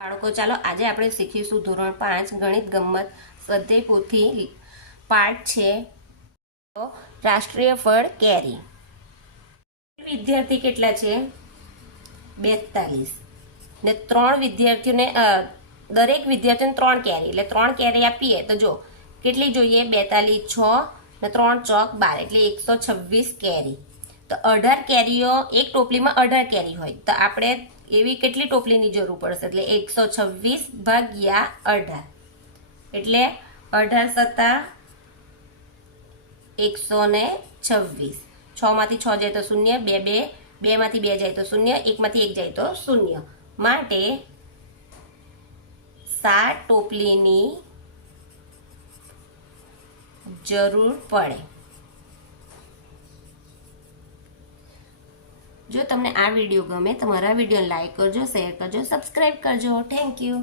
બાળકો ચાલો આજે આપણે શીખીશું ધોરણ 5 ગણિત ગમ્મત સ્વાધ્યાય પોથી પાઠ છે તો રાષ્ટ્રીય ફળ કેરી. વિદ્યાર્થી કેટલા છે? 42 ને 3 વિદ્યાર્થીઓને દરેક વિદ્યાર્થીને 3 કેરી એટલે 3 કેરી આપીએ તો જો કેટલી જોઈએ? 42 6 ને 3 ચોક 12 એટલે 126 કેરી. તો 18 કેરીઓ એક ટોપલીમાં 18 કેરી હોય તો આપણે એવી કેટલી ટોપલીની જરૂર પડશે? એટલે 126 ભાગ્યા 18 એટલે 18 સત્તા 126. 6 માંથી 6 જાય તો 0, 2 માંથી 2 જાય તો 0, 1 માંથી 1 જાય તો 0. માટે 7 ટોપલીની જરૂર પડે. જો તમને આ વિડીયો ગમે તો મારા વિડીયોને લાઈક કરજો, શેર કરજો, સબસ્ક્રાઈબ કરજો. Thank you.